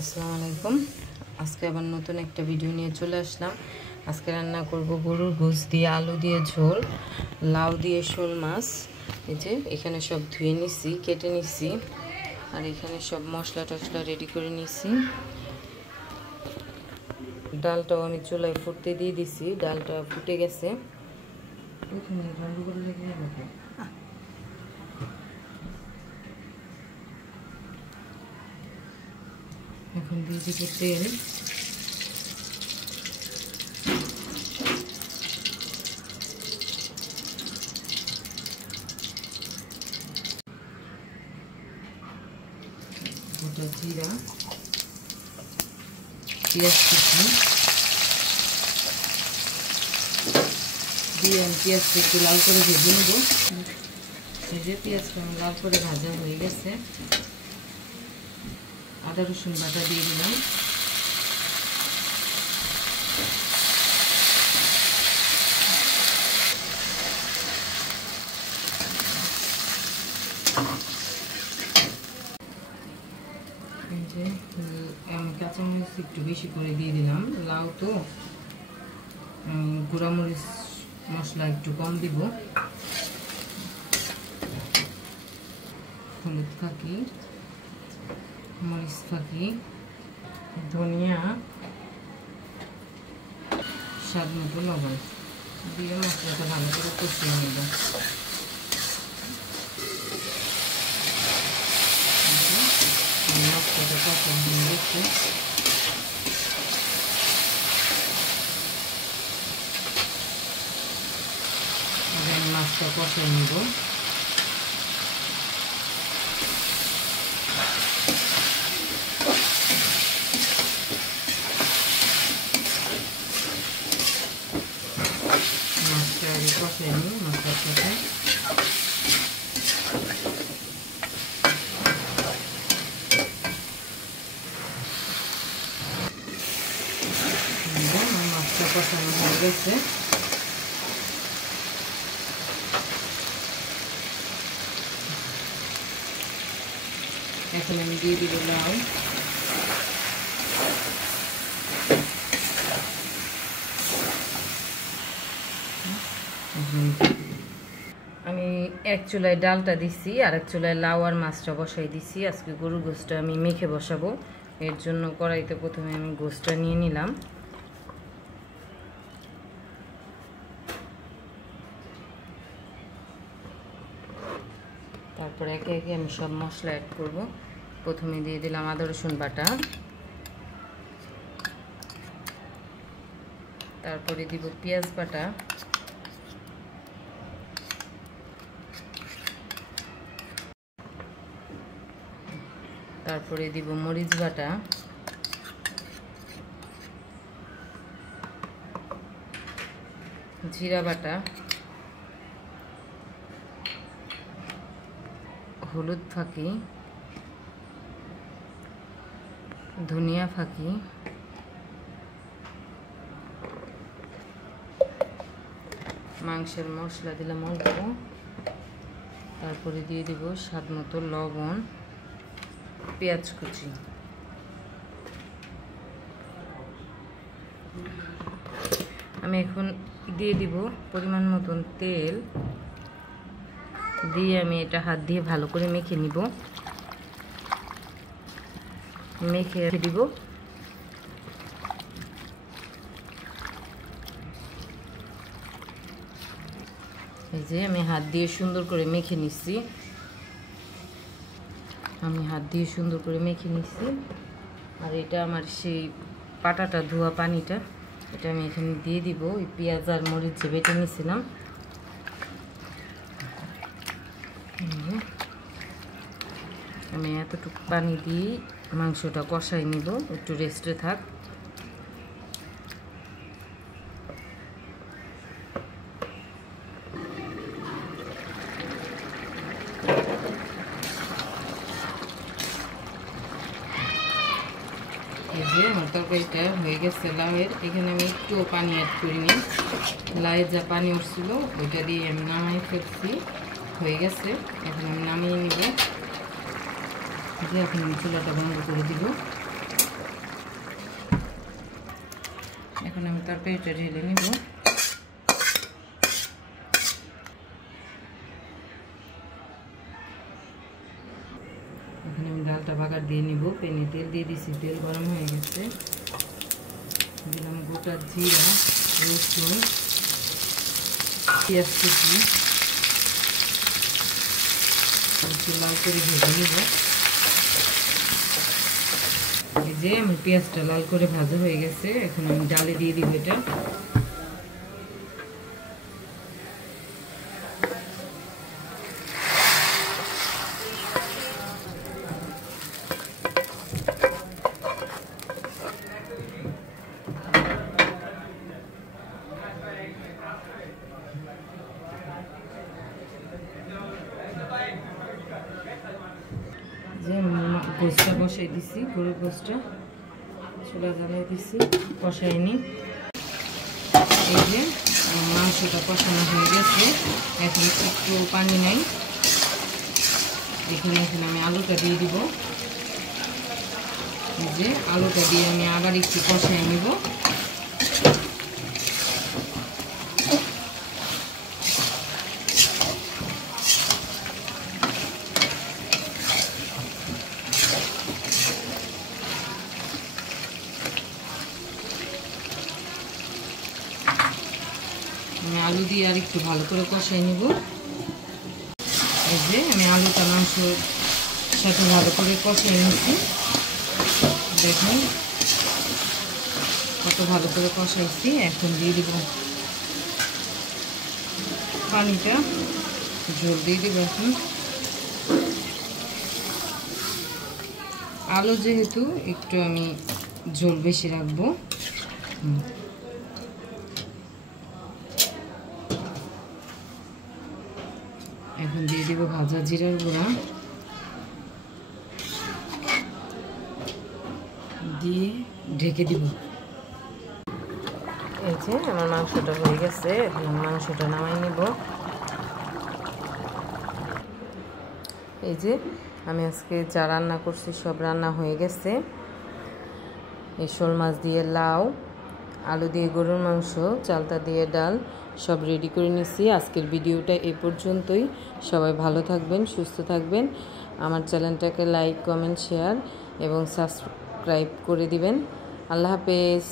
আসসালামু আলাইকুম। আজকে আবার নতুন একটা ভিডিও নিয়ে চলে আসলাম। আজকে রান্না করব গরুর গোশ দিয়ে আলু দিয়ে ঝোল, লাউ দিয়ে শোল মাছ। এই যে এখানে সব ধুয়ে নিছি, কেটে নিছি, আর এখানে সব মশলা টশলা রেডি করে নিছি। ডালটাও আমি চুলায় ফুটতে দিয়ে দিছি, ডালটা ফুটে গেছে। এখন দিয়ে দিব তেল, গোটা জিরা, পেঁয়াজ কুচি দিয়ে আমি পেঁয়াজটা একটু লাল করে ভেজে নেব। এই যে পেঁয়াজটা আমি লাল করে ভাজা হয়ে গেছে, আদা রসুন বাটা দিয়ে দিলাম। এই যে আমি কাঁচামরিচ একটু বেশি করে দিয়ে দিলাম, লাউ তো গুঁড়ামরিচ মশলা একটু কম দিব। হলুদ ফাঁকি, মরিচ ফাঁকি, ধনিয়া, স্বাদ মতো লবণ দিয়ে মশলাটা ভালো করে কষিয়ে নেব। মশলাটা কষানো হয়ে গেছে, আমি মাছটা কষাই নেব। মাছটা আগে কষাই নিই মশলার সাথে। মাছটা কষানো হয়ে গেছে, এখন আমি দিয়ে দিব লাউ। আমি এক চুলায় ডালটা দিছি, আর এক চুলায় লাউ আর মাছটা বসাই দিছি। আজকে গরুর গোশটা আমি মেখে বসাবো, এর জন্য কড়াইতে প্রথমে আমি গোশটা নিয়ে নিলাম। তারপরে একে একে আমি সব মশলা অ্যাড করব। প্রথমে দিয়ে দিলাম আদা রসুন বাটা, তারপরে দিব পেঁয়াজ বাটা, তারপরে দিব মরিচ বাটা, জিরা বাটা, হলুদ ফাঁকি, ধনিয়া ফাঁকি, মাংসের মশলা দিলাম অল্প, তারপরে দিয়ে দিব স্বাদ মতো লবণ, পেঁয়াজ কুচি। আমি এখন দিয়ে দিব পরিমাণ মতন তেল, দিয়ে আমি এটা হাত দিয়ে ভালো করে মেখে নিব। মেখে দিব। এই যে আমি হাত দিয়ে সুন্দর করে মেখে নিচ্ছি, আর এটা আমার সেই পাটাটা ধোয়া পানিটা, এটা আমি এখানে দিয়ে দিব। ওই পেঁয়াজ আর মরিচ যে বেটে নিয়েছিলাম, আমি এতটুকু পানি দিয়ে মাংসটা কষাই নিব, একটু রেস্টে থাক। এই যে আমার তরকারিটা হয়ে গেছে লাউয়ের, এখানে আমি একটু পানি অ্যাড করিনি, লাউয়ের যা পানি উঠছিল ওইটা দিয়ে আমি নামাই ফেলছি, হয়ে গেছে। এখন আমি নামিয়ে নিব। দিয়ে এখন আমি চুলাটা বন্ধ করে দিব। আমি তরকারিটা ঢেলে নিব। এখানে আমি ডালটা বাগার দিয়ে নিব। প্যানে তেল দিয়ে দিছি, তেল গরম হয়ে গেছে। দিলাম গোটা জিরা, রসুন, পেঁয়াজ কুচি, একটু লাল করে ভেজে নিব। এই যে আমার পেঁয়াজটা লাল করে ভাজা হয়ে গেছে, এখন আমি ডালে দিয়ে দিব এটা। যে গোস্তা বসাই দিছি, গরুর গোস্তা চুলা জ্বালাই দিছি, কষাই নি। এই যে মাংসটা কষানো হয়ে গেছে, এখন একটু পানি নাই। এখানে আমি আলুটা দিয়ে দিব। এই যে আলুটা দিয়ে আমি আবার একটু কষাই নিব। আমি আলু দিয়ে আর একটু ভালো করে কষাই নিব। এই যে আমি আলুটা মাংসর সাথে ভালো করে কষাই নিচ্ছি। দেখুন কত ভালো করে কষাইছি। এখন দিয়ে দিব পানিটা, ঝোল দিয়ে দিব। এখন আলু যেহেতু একটু আমি ঝোল বেশি রাখবো। এখন দিয়ে দিব ভাজা জিরার গুঁড়া, দিয়ে ঢেকে দিব। এই যে আমার মাংসটা হয়ে গেছে, এখন মাংসটা নামাই নিব। এই যে আমি আজকে যা রান্না করছি সব রান্না হয়ে গেছে। এই শোল মাছ দিয়ে লাউ, আলু দিয়ে গরুর মাংস, চালতা দিয়ে ডাল সব রেডি করে নিছি। আজকের ভিডিওটা এই পর্যন্তই। সবাই ভালো থাকবেন, সুস্থ থাকবেন। আমার চ্যানেলটাকে লাইক, কমেন্ট, শেয়ার এবং সাবস্ক্রাইব করে দিবেন। আল্লাহ হাফেজ।